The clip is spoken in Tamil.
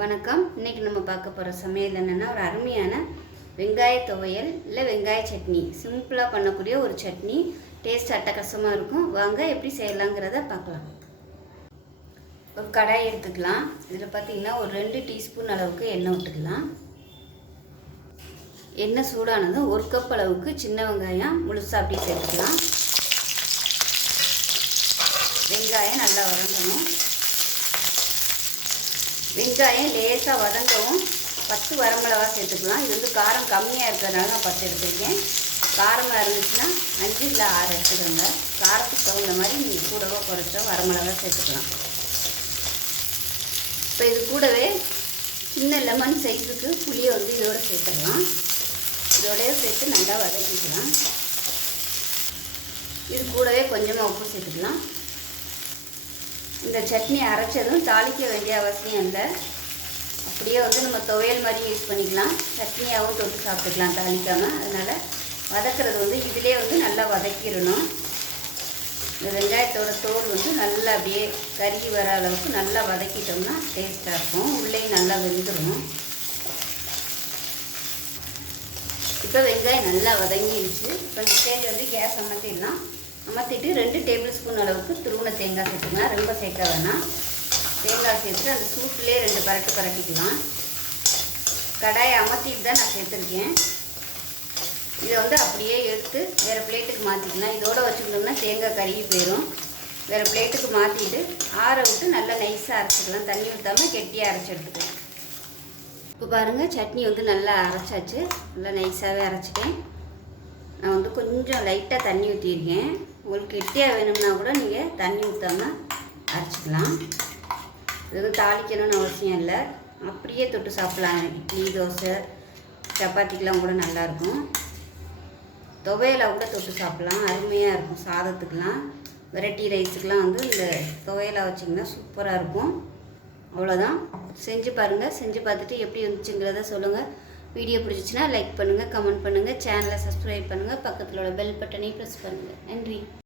வணக்கம். இன்றைக்கி நம்ம பார்க்க போகிற சமையல் என்னென்னா ஒரு அருமையான வெங்காய துவையல் இல்லை வெங்காய சட்னி. சிம்பிளாக பண்ணக்கூடிய ஒரு சட்னி. டேஸ்ட் அட்டகாசமாக இருக்கும். வாங்க எப்படி செய்யலாங்கிறத பார்க்கலாம். ஒரு கடாய் எடுத்துக்கலாம். இதில் பார்த்திங்கன்னா ஒரு 2 டீஸ்பூன் அளவுக்கு எண்ணெய் விட்டுக்கலாம். எண்ணெய் சூடானதும் 1 கப் அளவுக்கு சின்ன வெங்காயம் முழுசாக அப்படியே சேர்த்துக்கலாம். வெங்காயம் நல்லா வதங்கணும். வெங்காயம் லேசாக வதங்கவும் 10 வரமிளகா சேர்த்துக்கலாம். இது வந்து காரம் கம்மியாக இருக்கிறதுனால நான் 10 எடுத்துருக்கேன். காரமாக இருந்துச்சுன்னா 5 இல்லை 6 எடுத்துக்கோங்க. காரத்துக்கு தகுந்த மாதிரி நீங்கள் கூடவோ குறைச்சோ வரமிளகா சேர்த்துக்கலாம். இப்போ இது கூடவே சின்ன லெமன் சைஸுக்கு புளியை வந்து இதோடு சேர்த்துக்கலாம். இதோடய சேர்த்து நல்லா வதக்கிக்கலாம். இது கூடவே கொஞ்சமாக உப்பு சேர்த்துக்கலாம். இந்த சட்னி அரைச்சதும் தாளிக்க வேண்டிய அவசியம் இல்லை. அப்படியே வந்து நம்ம துவையல் மாதிரி யூஸ் பண்ணிக்கலாம். சட்னியாகவும் தொட்டு சாப்பிட்டுக்கலாம் தாளிக்காமல். அதனால் வதக்கிறது வந்து இதிலே வந்து நல்லா வதக்கிடணும். இந்த வெங்காயத்தோட தோல் வந்து நல்லா அப்படியே கருகி வர அளவுக்கு நல்லா வதக்கிட்டோம்னா டேஸ்ட்டாக இருக்கும். உள்ளேயும் நல்லா வெந்துடும். இப்போ வெங்காயம் நல்லா வதங்கிடுச்சு. இப்போ இந்த ஸ்டேஜ் வந்து கேஸ் அமர்த்திடலாம். அமர்த்திட்டு 2 டேபிள் ஸ்பூன் அளவுக்கு துருவின தேங்காய் சேர்த்துக்கலாம். ரொம்ப சேர்க்க வேணாம். தேங்காய் சேர்த்துட்டு அந்த சூட்டிலே 2 பரட்டு பரட்டிக்கலாம். கடாயை அமர்த்திட்டு தான் நான் சேர்த்துருக்கேன். இதை வந்து அப்படியே எடுத்து வேறு பிளேட்டுக்கு மாற்றிக்கலாம். இதோடு வச்சுக்கிட்டோம்னா தேங்காய் கருகி போயிடும். வேறு பிளேட்டுக்கு மாற்றிட்டு ஆற விட்டு நல்லா நைஸாக அரைச்சிக்கலாம். தண்ணி ஊற்றாமல் கெட்டியாக அரைச்சி எடுத்துக்கலாம். இப்போ பாருங்கள், சட்னி வந்து நல்லா அரைச்சாச்சு. நல்லா நைஸாகவே அரைச்சிட்டேன். நான் வந்து கொஞ்சம் லைட்டாக தண்ணி ஊற்றிருக்கேன். உங்களுக்கு கெட்டியாக வேணும்னா கூட நீங்கள் தண்ணி ஊற்றாமல் அரைச்சிக்கலாம். இது தாளிக்கணும்னு அவசியம் இல்லை. அப்படியே தொட்டு சாப்பிட்லாம். இட்லி, தோசை, சப்பாத்திக்கெலாம் கூட நல்லாயிருக்கும். துவையலை கூட தொட்டு சாப்பிட்லாம். அருமையாக இருக்கும். சாதத்துக்கெலாம், வெரைட்டி ரைஸுக்கெலாம் வந்து இந்த துவையலை வச்சிங்கன்னா சூப்பராக இருக்கும். அவ்வளோதான். செஞ்சு பாருங்கள். செஞ்சு பார்த்துட்டு எப்படி இருந்துச்சுங்கிறத சொல்லுங்கள். வீடியோ பிடிச்சிச்சின்னா லைக் பண்ணுங்கள், கமெண்ட் பண்ணுங்கள், சேனலை சப்ஸ்கிரைப் பண்ணுங்கள், பக்கத்தில் உள்ள பெல் பட்டனை ப்ரெஸ் பண்ணுங்கள். நன்றி.